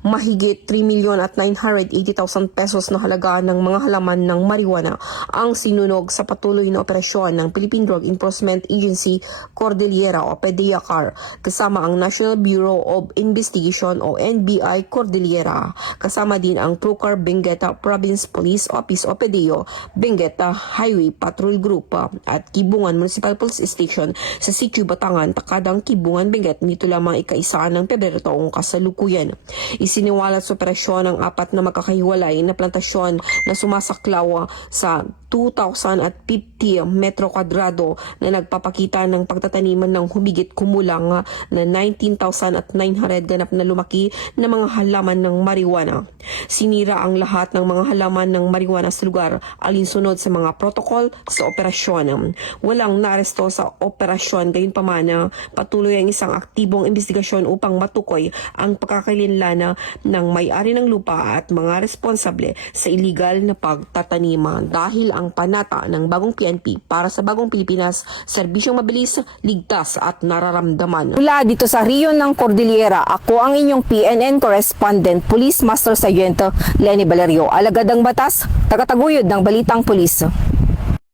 Mahigit 3,980,000 pesos na halaga ng mga halaman ng marijuana ang sinunog sa patuloy na operasyon ng Philippine Drug Enforcement Agency Cordillera o PDEACAR kasama ang National Bureau of Investigation o NBI Cordillera, kasama din ang Procor Bengueta Province Police Office o PDEO, Bengueta Highway Patrol Group at Kibungan Municipal Police Station sa Sitio Batangan, Takadang Kibungan, Benguet nito lamang ika-1 ng Pebrero taong kasalukuyan. Isiniwalat sa operasyon ang 4 na magkakahiwalay na plantasyon na sumasaklaw sa 2,050 metro kwadrado na nagpapakita ng pagtataniman ng humigit kumulang na 19,900 ganap na lumaki na mga halaman ng marijuana. Sinira ang lahat ng mga halaman ng marijuana sa lugar alinsunod sa mga protokol sa operasyon. Walang naresto sa operasyon, gayunpaman patuloy ang isang aktibong investigasyon upang matukoy ang pagkakalinlana ng may-ari ng lupa at mga responsable sa illegal na pagtataniman. Dahil ang panata ng bagong PNP para sa bagong Pilipinas, serbisyong mabilis, ligtas at nararamdaman. Mula dito sa Riyon ng Cordillera, ako ang inyong PNN correspondent, Police Master Sargento Lenny Valerio, alagad ng batas, tagataguyod ng Balitang Pulis.